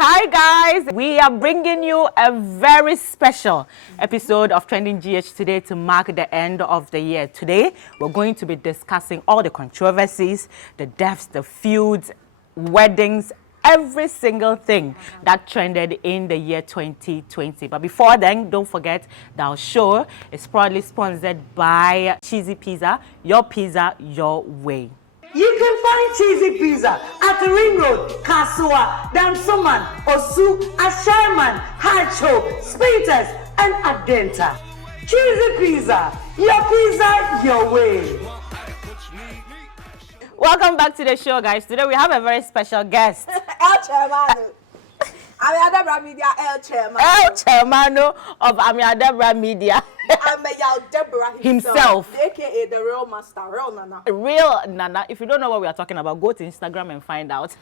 Hi guys, we are bringing you a very special episode of Trending GH today to mark the end of the year. Today, we're going to be discussing all the controversies, the deaths, the feuds, weddings, every single thing that trended in the year 2020. But before then, don't forget that our show is proudly sponsored by Cheesy Pizza, your way. You can find Cheesy Pizza at the Ring Road, Kasua, Dansoman, Osu, Asherman, Hacho, Spinters, and Adenta. Cheesy Pizza, your way. Welcome back to the show, guys. Today we have a very special guest. El Chairman. Ameyaw Media, El Chairman. El Chairman of Ameyaw Media. Ameyaw himself. AKA the real master, real Nana. Real Nana. If you don't know what we are talking about, go to Instagram and find out.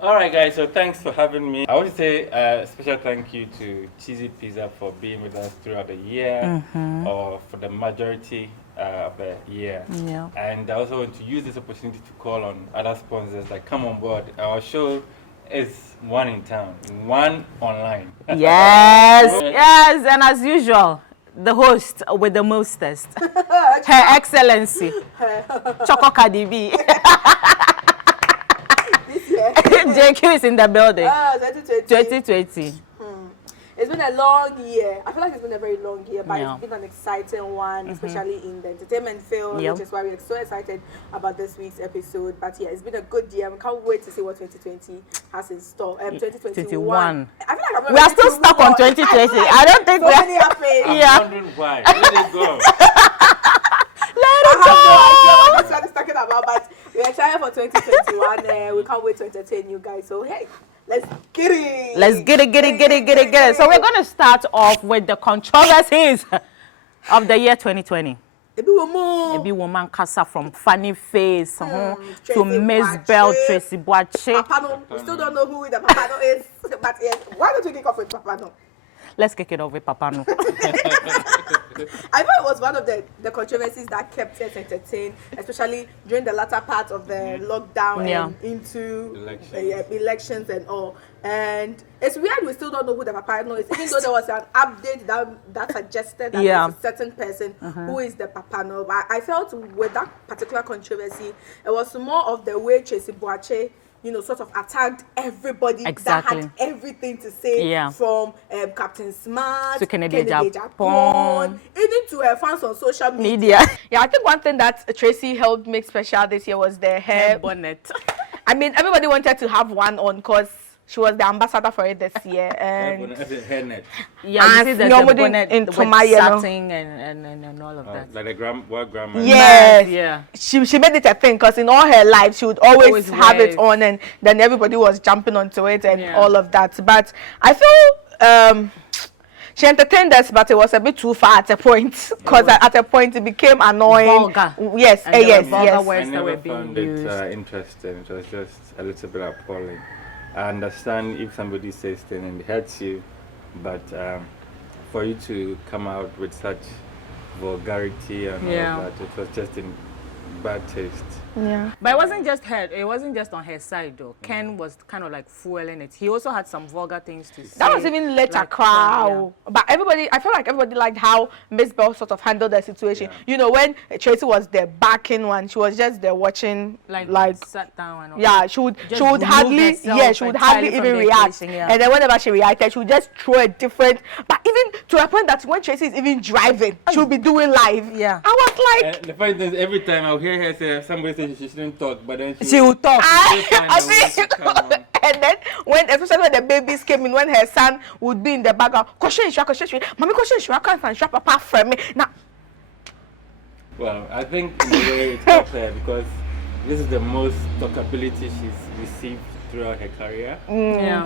All right, guys, so thanks for having me. I want to say a special thank you to Cheesy Pizza for being with us throughout the year or for the majority of the year. Yeah. And I also want to use this opportunity to call on other sponsors that come on board. Our show is one in town, one online. Yes, yes, and as usual, the host with the mostest, Her Excellency, Choco Cardi B. JQ is in the building. 2020. It's been a long year. I feel like it's been a very long year, but Yeah. it's been an exciting one, especially in the entertainment field, which is why we're so excited about this week's episode. But yeah, it's been a good year. We can't wait to see what 2020 has in store. 2021. I feel like we are still stuck on 2020. I don't think so many happened. Yeah. I'm wondering why. Let it go. I have no idea what this one is talking about, but we are trying for 2021. We can't wait to entertain you guys. So hey, let's get it. Let's get it. So we're going to start off with the controversies of the year 2020. Ebi woman Kasa from Funny Face to Miss Bell, Tracy Boache. Papano, we still don't know who the Papano is, but yes, why don't you kick off with Papano? Let's kick it off with Papano. I thought it was one of the controversies that kept us entertained, especially during the latter part of the lockdown and into elections and all. And it's weird we still don't know who the Papano is, even though there was an update that suggested that there's a certain person who is the Papano. But I felt with that particular controversy, it was more of the way Tracy Boache, sort of attacked everybody that had everything to say, from Captain Smart to Kennedy Japan, even to her fans on social media. Yeah, I think one thing that Tracy helped make special this year was the hair bonnet. I mean, everybody wanted to have one on because she was the ambassador for it this year. And hairnet. Yeah, you see the bonnet in with satin and all of that. Like the grandma. Yes. Yeah. She made it a thing because in all her life she would always have it on, and then everybody was jumping onto it and all of that. But I feel she entertained us, but it was a bit too far at a point. Because at a point it became annoying. Vulgar. Yes, yes. I never found it interesting. It was just a little bit appalling. I understand if somebody says things and it hurts you, but for you to come out with such vulgarity and all of that, it was just in bad taste. Yeah. But it wasn't just her. It wasn't just on her side though. Ken was kind of like fueling it. He also had some vulgar things to say. That was even later crowd. But I feel like everybody liked how Miss Bell sort of handled the situation. When Tracy was the backing one, she was just there watching, like sat down and all. Yeah, she would hardly even react. And then whenever she reacted, she would just throw a different. But even to a point that when Tracy is even driving, she would be doing live. Yeah. I was like, the funny thing is, every time I would hear her say somebody say she shouldn't talk, but then she would talk. And then especially when the babies came in, when her son would be in the background, mommy, can't papa from me now. Well, I think in a way it's not fair because this is the most talkability she's received throughout her career.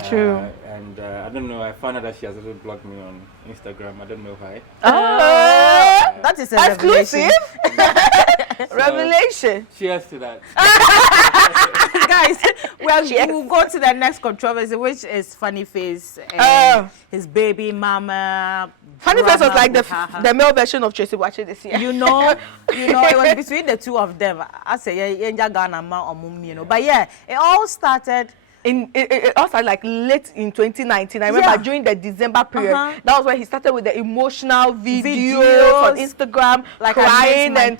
True. And I don't know, I found out that she has also blocked me on Instagram. I don't know why. That is a exclusive. Revelation. Cheers to that. Guys, we'll go to the next controversy, which is Funny Face and his baby mama. Funny Face was like the male version of Tracy Boache this year. You know, it was between the two of them. I say, but yeah, it all started it also like late in 2019. I remember during the December period, that was when he started with the emotional videos on Instagram, like crying and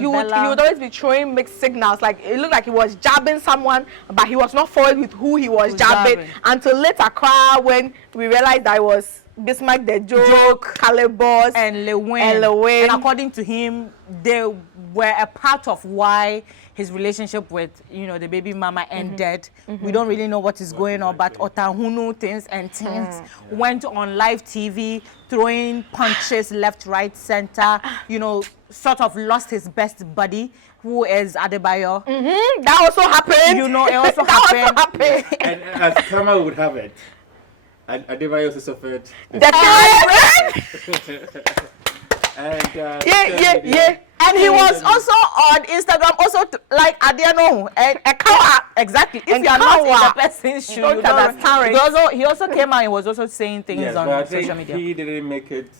he would always be throwing mixed signals. Like it looked like he was jabbing someone, but he was not forward with who he was jabbing. Until later, when we realized that it was Bismarck the Joke, Calibos, and Lewin. And according to him, they were a part of why his relationship with, the baby mama ended. We don't really know what is going on, but Otahunu things went on live TV, throwing punches left, right, center, sort of lost his best buddy, who is Adebayo. That also happened. It also happened. And as karma would have it, Adebayo also suffered. And he was also on Instagram, also like Adiano, a cow. Exactly. If you are not in the person's shoes, you don't understand. He also came out and was also saying things on social media. He didn't make it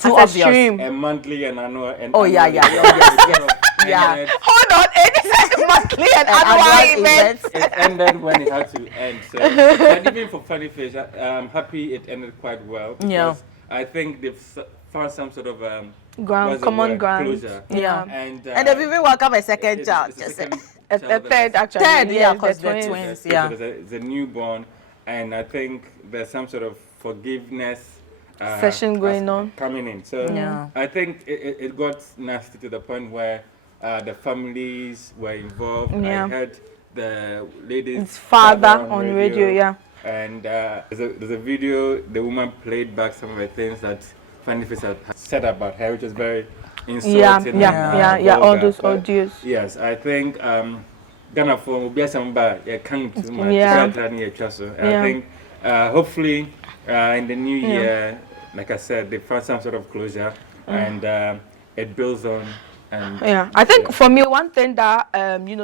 too obvious. A monthly and annual. And Yeah. Hold on, it is monthly and annual events. It ended when it had to end. So, but even for Funny Fish, I'm happy it ended quite well. Because I think they've found some sort of common ground. Closure. Yeah. And they've even welcomed a second child. A third, actually. Yeah, because they're twins. Yeah. There's a newborn, and I think there's some sort of forgiveness session going on. Coming in. So I think it got nasty to the point where the families were involved. I heard the lady's father on radio. And there's a video, the woman played back some of the things that Funny Face had said about her, which is very insulting. All those audios. Yes, I think Ghana for will be some bad. Can't too much. I think hopefully in the new year, like I said, they found some sort of closure, and it builds on. I think for me, one thing that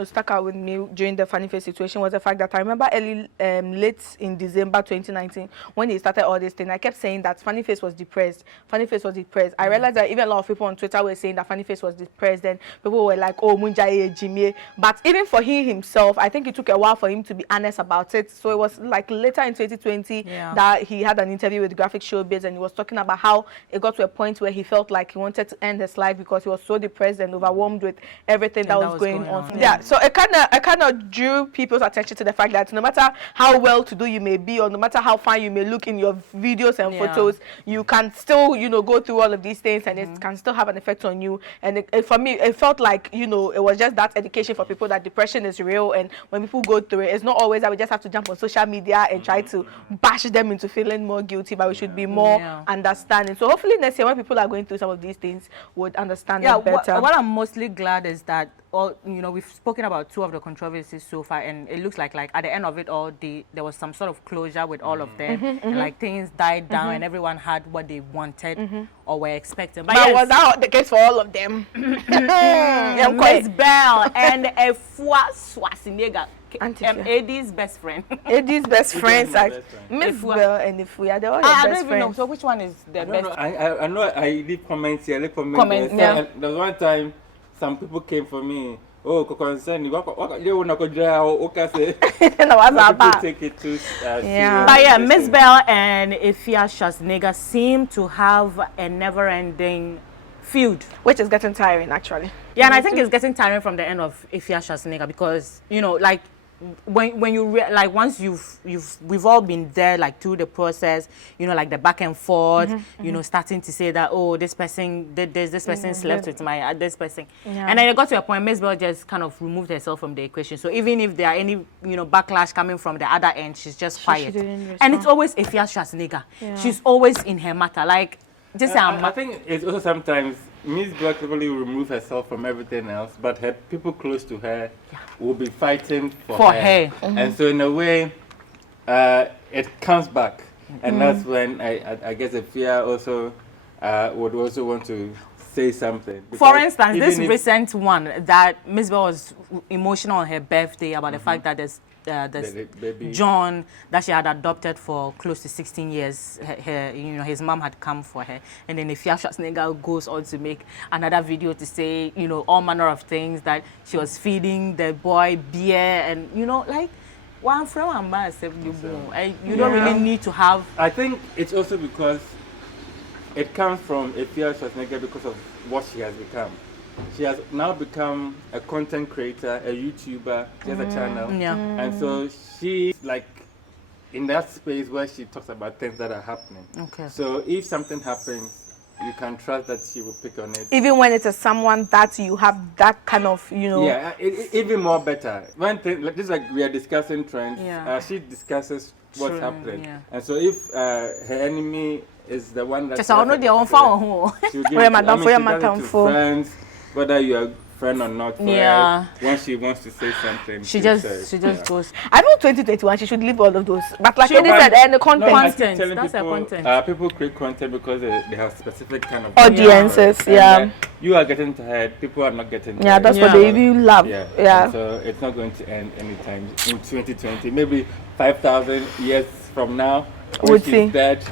stuck out with me during the Funny Face situation was the fact that I remember late in December 2019 when he started all this thing. I kept saying that Funny Face was depressed. Funny Face was depressed. I realized that even a lot of people on Twitter were saying that Funny Face was depressed, and people were like, "Oh, Munjaye Jimmy." But even for he himself, I think it took a while for him to be honest about it. So it was like later in 2020 that he had an interview with Graphic Showbiz, and he was talking about how it got to a point where he felt like he wanted to end his life because he was so depressed and overwhelmed with everything that was going on. So it kind of drew people's attention to the fact that no matter how well to do you may be, or no matter how fine you may look in your videos and photos, you can still go through all of these things, and it can still have an effect on you. And for me, it felt like it was just that education for people that depression is real, and when people go through it, it's not always that we just have to jump on social media and try to bash them into feeling more guilty, but we should be more understanding. So hopefully next year, when people are going through some of these things, would understand it better. What I'm mostly glad is that we've spoken about two of the controversies so far, and it looks like at the end of it all, there was some sort of closure with all of them, and things died down, and everyone had what they wanted or were expecting. But was that the case for all of them? Miss Bell and Efua Schwarzenegger, Eddie's best friend. Eddie's best friends, Miss Bell and Efua, they're all your best friends. I don't even know. So which one is the best? I know. I leave comments here. Leave comments. There was one time some people came for me. Oh, concern you want to go take it too But Miss Bell and Efua Schwarzenegger seem to have a never-ending feud, which is getting tiring, actually. Yeah, and I think it's getting tiring from the end of Efua Schwarzenegger, because when you once we've all been there through the process, the back and forth, starting to say that, oh, this person did this person slept with my this person, and then it got to a point Miss Bell just kind of removed herself from the equation. So even if there are any backlash coming from the other end, she's just quiet, and it's always Efua Schwarzenegger. She's always in her matter. I think it's also sometimes Miss Bell probably will remove herself from everything else, but her people close to her will be fighting for her. And so in a way, it comes back. And that's when I guess Efua also would also want to say something. For instance, this recent one that Miss Bell was emotional on her birthday about the fact that there's John that she had adopted for close to 16 years. His mom had come for her, and then Efua Schwarzenegger goes on to make another video to say, all manner of things, that she was feeding the boy beer, and one friend and man you don't really need to have. I think it's also because it comes from Ameyaw Schwarzenegger because of what she has become. She has now become a content creator, a YouTuber. She has a channel, and so she's like in that space where she talks about things that are happening. Okay. So if something happens, you can trust that she will pick on it. Even when it is someone that you have that kind of, you know. Yeah, even more better. One thing, like this, like we are discussing trends. She discusses what's happening, and so if her enemy is the one that just I know they on phone. She'll give it to friends, whether you are friend or not. Once she wants to say something, she just goes. I know 2021 she should leave all of those, but like Eddie said, and the content. That's people, content. People create content because they have specific kind of audiences. You are getting tired. People are not getting tired. Yeah, that's what they really love. Yeah. So it's not going to end anytime in 2020. Maybe 5,000 years from now, when she's dead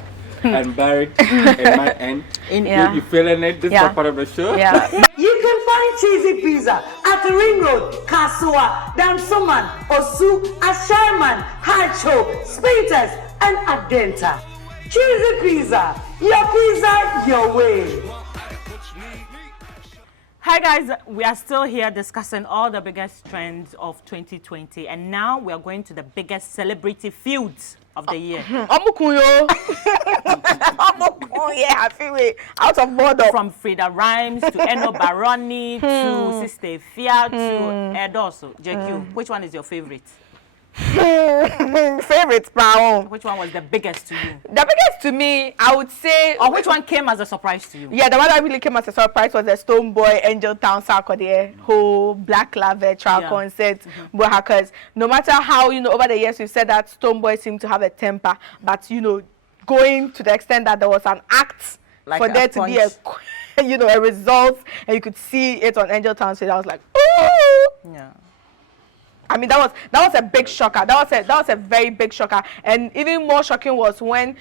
and buried in my end. You feeling it? This is part of the show. Yeah. You can find Cheesy Pizza at the Ring Road, Kasua, Dansoman, Osu, Asherman, Hacho, Spintex, and Adenta. Cheesy Pizza, your pizza, your way. Hi guys, we are still here discussing all the biggest trends of 2020, and now we are going to the biggest celebrity feuds of the year. Out of order. From Frida Rhymes to Eno Baroni to Sister Fia to Edoso. JQ, which one is your favorite? Favorite brown. Which one was the biggest to you? The biggest to me, I would say. Or which one came as a surprise to you? Yeah, the one that really came as a surprise was the Stone Boy Angel Town Sarkodie whole Black Lava trial concert. Because no matter how, you know, over the years we've said that Stone Boy seemed to have a temper, but you know, going to the extent that there was an act like for there to be a you know, a result, and you could see it on Angel Town. So I was like, ooh. Yeah. I mean, that was a big shocker. That was a very big shocker. And even more shocking was when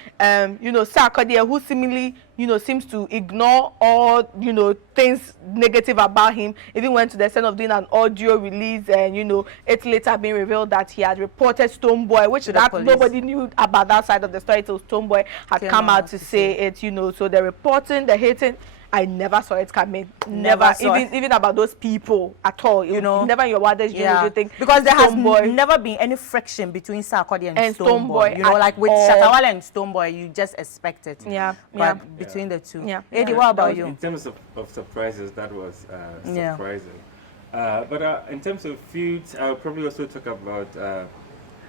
you know, Sarkodie, who seemingly, you know, seems to ignore all, you know, things negative about him, even went to the extent of doing an audio release, and you know, it later being revealed that he had reported Stone Boy, which that nobody knew about that side of the story till Stone Boy had come out to say it, you know. So the reporting, the hating, I never saw it coming. Never even about those people at all. You know, never in your wildest dreams you think, because there has never been any friction between Sarkodie and Stone Boy. You know, like with Shatawale and Stone Boy, you just expect it. But between the two. Eddie, what about you? In terms of surprises, that was surprising. But in terms of feuds, I'll probably also talk about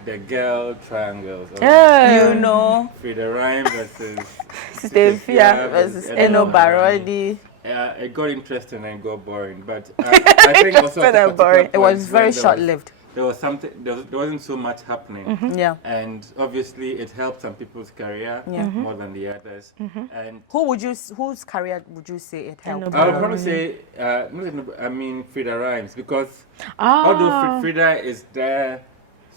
the girl triangles. You know, Frida Rhymes versus Sister Fia versus Eno Baroni. It got interesting and got boring, but I think also it was very short-lived. There was something. There wasn't so much happening. And obviously it helped some people's career more than the others. And whose career would you say it helped? I would probably say Frida Rhymes, because although Frida is there,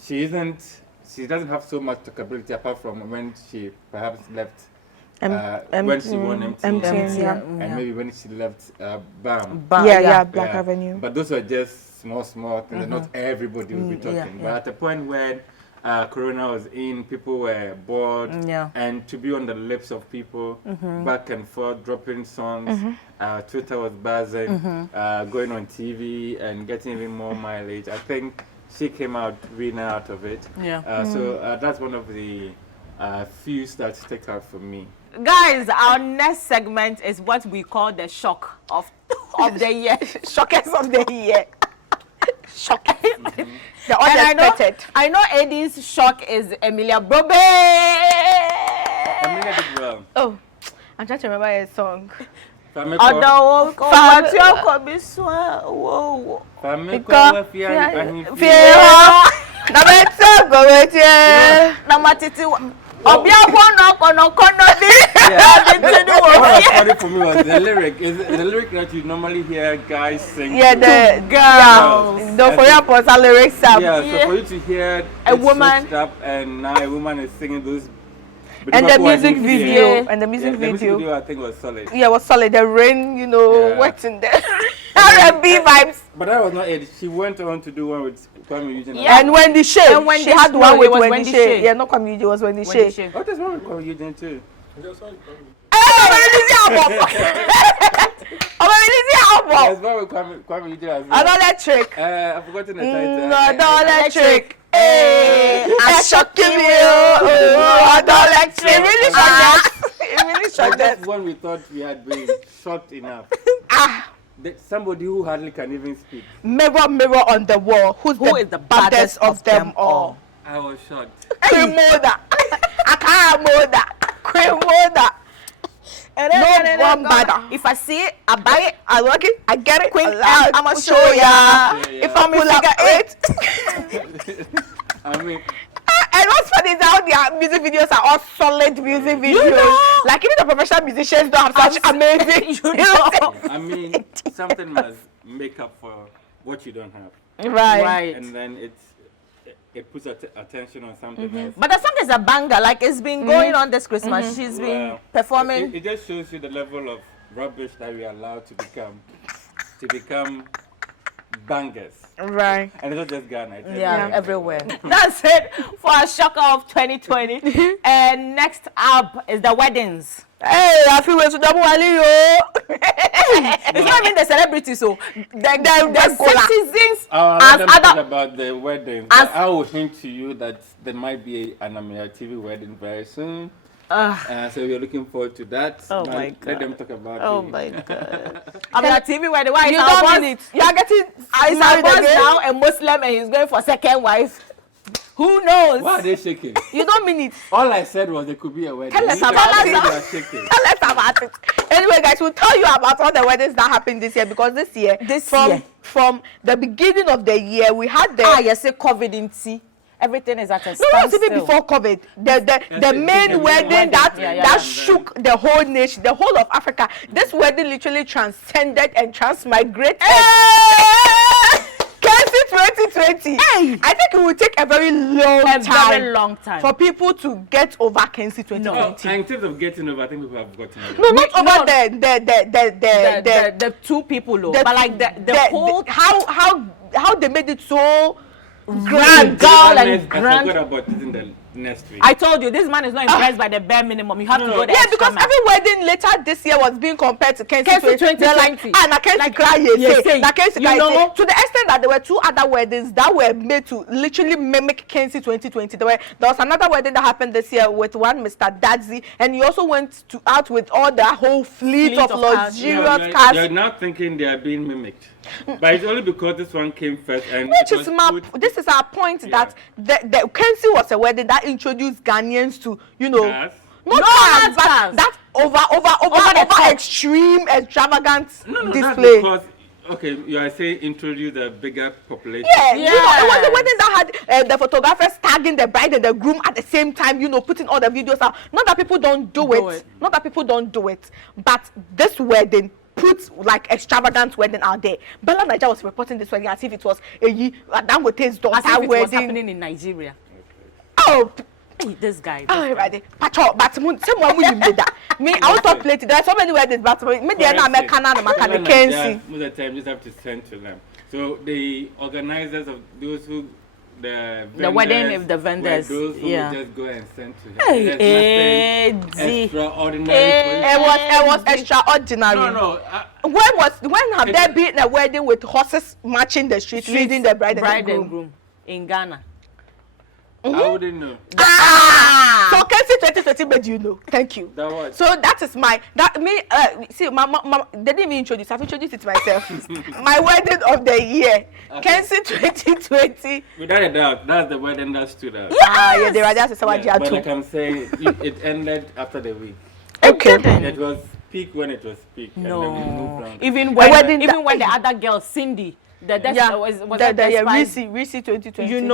she doesn't have so much talkability apart from when she perhaps left when she won MTV, and maybe when she left BAM. Black Avenue. But those are just small things, and not everybody will be talking. But at the point when Corona was in, people were bored, and to be on the lips of people, back and forth, dropping songs, Twitter was buzzing, going on TV and getting even more mileage. I think she came out winner out of it. So that's one of the few that stick out for me. Guys, our next segment is what we call the shock of the year. Shockers of the year. Shockers. The unexpected. I know Eddie's shock is Ameyaw Brobe. Ameyaw did well. Oh, I'm trying to remember his song. Funny for me was the lyric. Is the lyric that you normally hear guys sing. The girls. The for lyrics. So for you to hear a woman up, and now a woman is singing those. And the music video, I think was solid. Yeah, it was solid. The rain, you know, wet in there. R&B vibes. But that was not it. She went on to do one with Kwame Eugene. Yeah. And Wendy Shea. And Wendy she had Shea. one No, with it was Wendy Wendy Shea. Shea. Yeah, not Kwame Eugene, it was Wendy Shea. Oh, there's one with Kwame Eugene too. There's one with Kwame Eugene as well. Another trick. I've forgotten the title. Another trick. Hey, I shock you. Another trick. It really shocked. It really shocked. That's one we thought we had been shocked enough. Somebody who hardly can even speak. Mirror, mirror on the wall. Who is the baddest of them all? I was shocked. Cream Moda. I can't Moda. Cream Moda. No one better. If I see it, I buy it. I like it. I get it. Queen, I'm gonna show ya. Yeah. If I'm figure 8. I mean, And what's funny is how their music videos are all solid music videos. You know? Like even the professional musicians don't have such amazing. I mean, something must make up for what you don't have. Right. And then it puts attention on something else. But the song is a banger. Like it's been going on this Christmas. She's been performing. It just shows you the level of rubbish that we are allowed to become bangers. Right. And it's not just Ghana. It's Everywhere. That's it for our shocker of 2020. And next up is the weddings. Hey, I feel we're so double It's not even the celebrities, so the citizens as other about the wedding. I will hint to you that there might be an Ameyaw TV wedding very soon. So we're looking forward to that. Oh my God. Let them talk about Oh it. my God. Ameyaw TV wedding. Why You don't mean it. You are getting married boss again? now a Muslim and he's going for second wife. Who knows? Why are they shaking? You don't mean it. All I said was there could be a wedding. Tell us You about guys it. are shaking. Tell us about it. Anyway, guys, we'll tell you about all the weddings that happened this year because this year, from the beginning of the year, we had the you say COVID in tea. Everything is at a no, standstill. even before COVID. The main wedding that shook the whole nation, the whole of Africa. This wedding literally transcended and transmigrated. Kensi 2020. I think it will take a very long time for people to get over Kensi 2020. No, in terms of getting over, I think people have gotten over. No, not over the two people, but like the whole how they made it so grand, girl and grand. I forgot about it in the next week. I told you, this man is not impressed by the bare minimum. You have to go there. Yeah, because every wedding later this year was being compared to Kensi 2020. They're like, Kensi cry, to the extent that there were two other weddings that were made to literally mimic Kensi 2020. There was another wedding that happened this year with one Mr. Dadzi, and he also went out with all the whole fleet of luxurious cars. You're now thinking they are being mimicked. But it's only because this one came first, and this is our point that the Kensi was a wedding that introduced Ghanaians to cars? not cars, but that over extreme extravagant display. That's because you are saying introduce a bigger population. Yeah. It was a wedding that had the photographers tagging the bride and the groom at the same time. Putting all the videos out. Not that people don't do it. Not that people don't do it, but this wedding put like extravagant wedding out there. Bella Naija was reporting this wedding as if it was Dangote's daughter wedding. Was happening in Nigeria. Oh, this guy. Oh, right. But someone will do that. Me, I will talk later. There are so many weddings, but me, they are not American and Kensi. Most of the time, you just have to send to them. So the organizers of those who the wedding of the vendors, those who just go and send to them. Extraordinary. It was extraordinary. No. When have there been a wedding with horses marching the street, leading the bride and groom in Ghana? I wouldn't know. So Kensi 2020 made you know. Thank you. So that is they didn't even introduce. I've introduced it myself. My wedding of the year. Kensi 2020. Without a doubt, that's the wedding that stood out. Yeah, they were just but like I'm saying, it ended after the week. Okay. It was peak when it was peak. No. And then we moved on. Even when the other girl, Cindy, Reese 2020.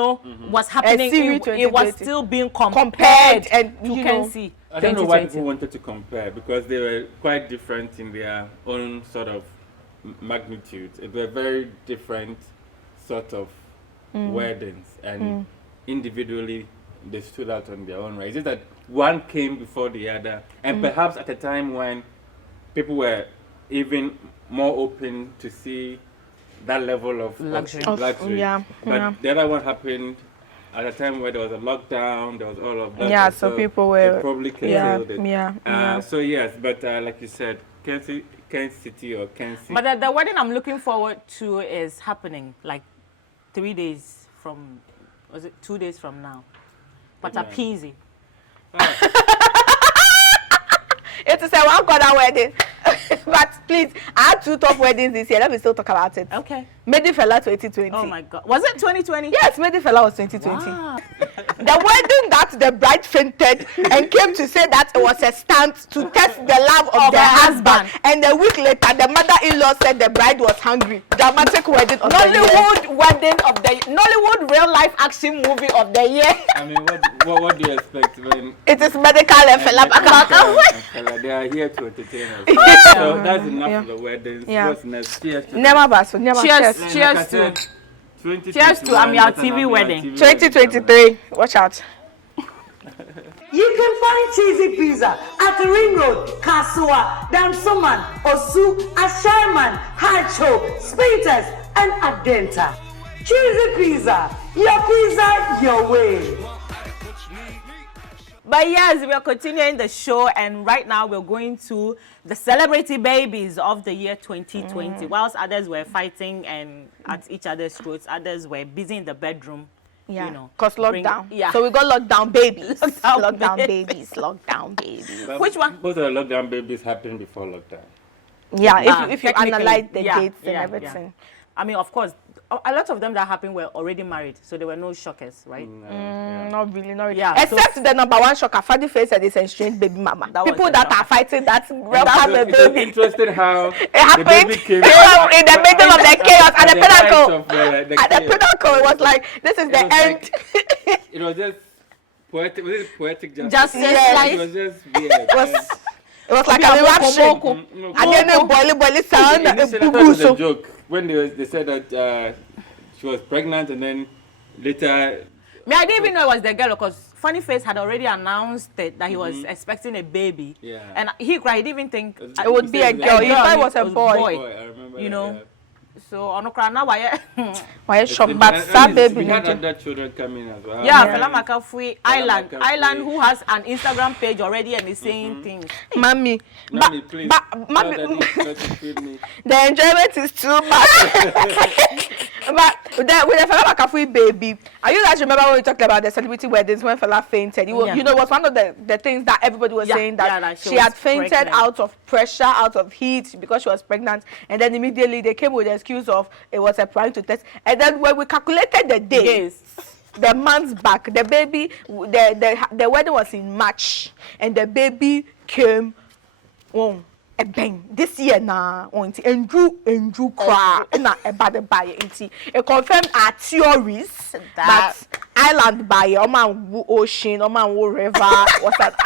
Was happening. It was still being compared and you can see. I don't know why people wanted to compare because they were quite different in their own sort of magnitude. It were very different sort of weddings, and individually they stood out on their own right. It's just that one came before the other, and perhaps at a time when people were even more open to see that level of luxury. Yeah. But the other one happened at a time where there was a lockdown, there was all of that. Yeah, so people were probably canceled it. Yeah. So yes, but like you said, Kent City or Kensi. But the wedding I'm looking forward to is happening like 3 days from, was it 2 days from now? Patapizi. It is a one-corner wedding. But please, I had 2 top weddings this year. Let me still talk about it. Okay. Medifella 2020. Oh my God. Was it 2020? Yes, Medifella was 2020. Wow. The wedding that the bride fainted and came to say that it was a stunt to test the love of the husband. And a week later, the mother-in-law said the bride was hungry. Dramatic wedding of the year. Nollywood wedding of the Nollywood real-life action movie of the year. I mean, what do you expect when It is medical and Fela Fela, they are here to entertain us. So that's enough for the weddings. What's next? Cheers to Never pass. Never Cheers. cheers. Cheers to Ameyaw TV wedding. 2023. Watch out. You can find Cheesy Pizza at the Ring Road, Kasua, Dansoman, Osu, Ashaiman, Hacho, Spintex, and Adenta. Cheesy Pizza, your way. But yes, we are continuing the show, and right now we're going to the celebrity babies of the year 2020. Whilst others were fighting and at each other's throats, others were busy in the bedroom. Yeah, you know, because lockdown. Yeah. So we got lockdown babies. Lockdown Lockdown babies. But Which one? Most of the lockdown babies happened before lockdown. Yeah, if you Technically, analyze the yeah, dates and yeah, everything. yeah. I mean, of course, a lot of them that happened were already married, so there were no shockers, right? Not really, not really. Yeah, Except the number one shocker, Fadi face and this estranged baby mama. That was People a that shocker. are fighting that welcome the It's baby. interesting how It happened the baby came in the middle of the chaos at the pinnacle. At At the pinnacle, it was like, this is the was end. It was just poetic. Was it poetic justice? Justice, Yes. It was just weird. It was like an eruption. And then a boily sound. Initially, I thought it was a joke when they said that she was pregnant, and then later. I didn't even know it was the girl because Funny Face had already announced that he was expecting a baby. Yeah. And he cried. He didn't even think It would be a girl. You thought it was a boy. I remember. you know. Yeah. So on now why? Why It's shock? interesting. But And sad we baby. had other children coming as well. Yeah, Fela Makafui Makafui. Island, who has an Instagram page already and is saying things. Mommy, Mommy, please. mommy, Tell Daddy not to feed me. the enjoyment is too much. But with the Fela Makafui baby, are you guys remember when we talked about the celebrity weddings when Fela fainted? You know, it was one of the things that everybody was saying that she had fainted out of pressure, out of heat because she was pregnant, and then immediately they came with the excuse of it was a trying to test. And then when we calculated the days, the months back, the baby, the wedding was in March, and the baby came on a bang this year now. On Andrew cry na about the buyer. It confirmed our theories that island buyer, ocean, river was that.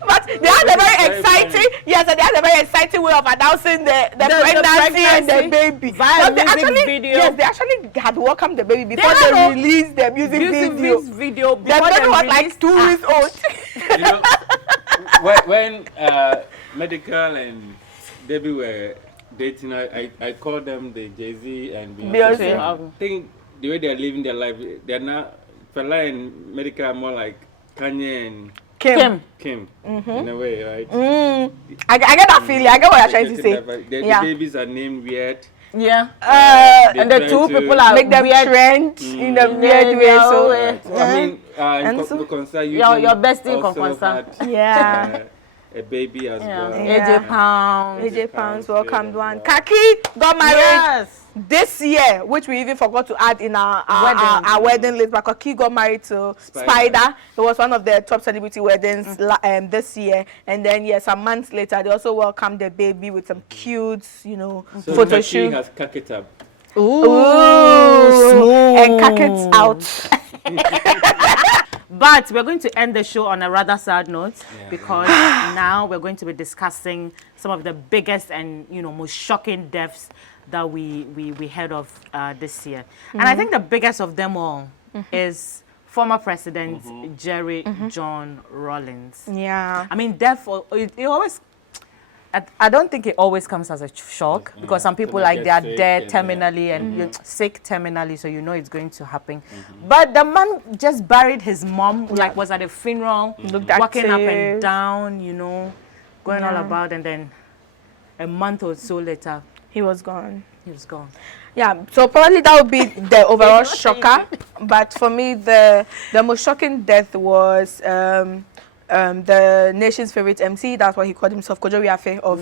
But they had a very exciting, they had a very exciting way of announcing the pregnancy and the baby. Via They video. actually had welcomed the baby before they released the music video. The baby was like 2 weeks old. You know, when Medical and Debbie were dating, I called them the Jay-Z and Beyonce. I think the way they're living their life, they're not, Fela and Medical are more like Kanye and Kim. in a way, right? I get that feeling. I get what you're trying to say. The babies are named weird. Yeah. And the two people are make them weird. trend in a weird way. So I mean, your bestie in Conconsa. Yeah. A baby as well. AJ Pounds welcomed one. Kaki got married this year, which we even forgot to add in our wedding list. But Kaki got married to Spider. It was one of the top celebrity weddings this year. And then some months later, they also welcomed the baby with some cute, So photo Kaki shoot. has cack it up. Ooh, and Kaki it out. But we're going to end the show on a rather sad note because now we're going to be discussing some of the biggest and most shocking deaths that we heard of this year. And I think the biggest of them all is former President Jerry John Rawlings. Yeah. I mean, death, it always I don't think it always comes as a shock because some people like they are dead terminally and you're sick terminally, so you know it's going to happen. But the man just buried his mom, like was at a funeral, walking up and down, you know, going all about, and then a month or so later, he was gone. He was gone. Yeah, so probably that would be the overall shocker. But for me, the most shocking death was the nation's favorite MC. That's what he called himself, Kojo Riafe of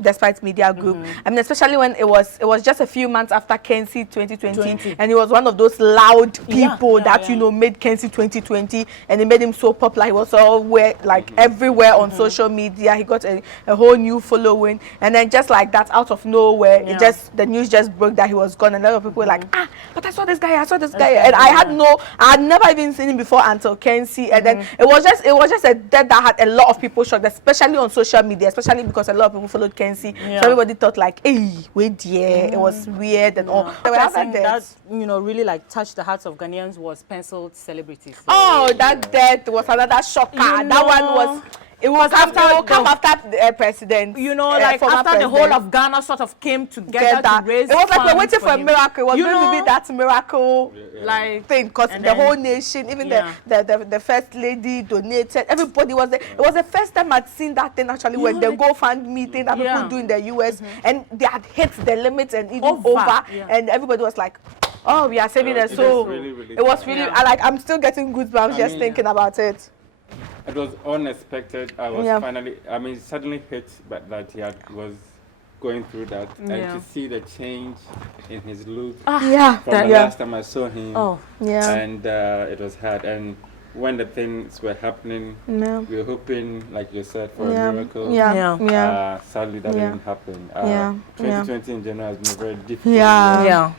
Despite Media Group. I mean, especially when it was just a few months after Kensi 2020, and he was one of those loud people that you know made Kensi 2020, and it made him so popular. He was everywhere on social media. He got a whole new following, and then just like that, out of nowhere, the news just broke that he was gone, and a lot of people were like, but I saw this guy, and I had never even seen him before until Kensi, and then it was just a death that had a lot of people shocked, especially on social media, especially because a lot of people followed Kensi. So everybody thought like, hey, wait, it was weird and all. That really like touched the hearts of Ghanaians was penciled celebrities. So, that death was another shocker. That one was. It was after the president. You know, like after the whole of Ghana sort of came together to raise it was like we're waiting funds for a miracle. It was going to be that miracle like thing, because the whole nation, even the first lady donated. Everybody was there. It was the first time I'd seen that thing actually when the GoFundMe thing that people do in the US, and they had hit the limits and even over, and everybody was like, oh, we are saving us. So it was really, I'm still getting goosebumps just thinking about it. It was unexpected. I was suddenly hit by that he was going through that, and to see the change in his look from the last time I saw him, and it was hard. And when the things were happening, we were hoping, like you said, for a miracle. Sadly, that didn't happen. 2020 in general has been very difficult.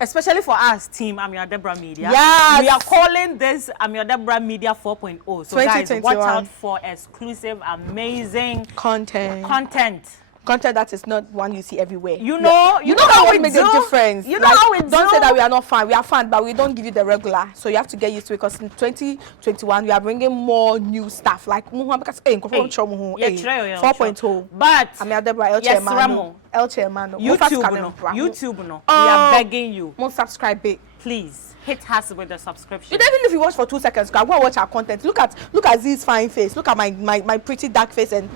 Especially for us, team Ameyaw Media. Yes. We are calling this Ameyaw Media 4.0. So guys, watch out for exclusive, amazing content that is not one you see everywhere. You know how it makes a difference. You know how it don't say that we are not fan. We are fan, but we don't give you the regular. So you have to get used to it, because in 2021 we are bringing more new stuff like 4.0. But Ameyaw El Chairman, YouTube no. We are begging you. Subscribe, please hit us with the subscription. Even if you watch for 2 seconds, go and watch our content. Look at Z's fine face. Look at my pretty dark face and.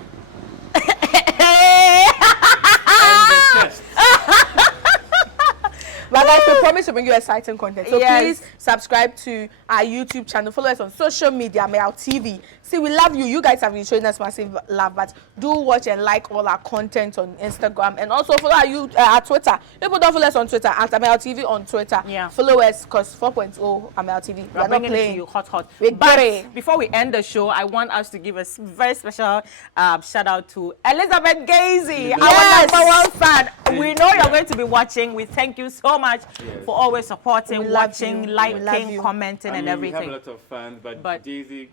But guys, we promise to bring you exciting content. So please subscribe to our YouTube channel. Follow us on social media, Ameyaw TV. See, we love you. You guys have been showing us massive love, but do watch and like all our content on Instagram, and also follow our Twitter. People don't follow us on Twitter at Ameyaw TV on Twitter. Follow us, because 4.0 Ameyaw TV. We are not playing you hot. But before we end the show, I want us to give a very special shout out to Elizabeth Gazy, our #1 fan. We know you're going to be watching. We thank you so much for always supporting, watching, liking, commenting, and everything. We have a lot of fans, but Daisy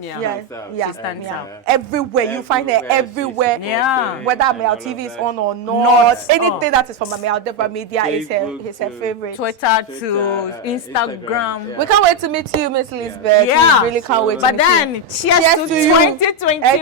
she stands out. Everywhere you find her, everywhere. Whether Ameyaw TV is on or not, anything that is from Ameyaw Media is her favorite. Twitter to Instagram. We can't wait to meet you, Miss Lisbeth. We really can't wait. But then, cheers to 2021.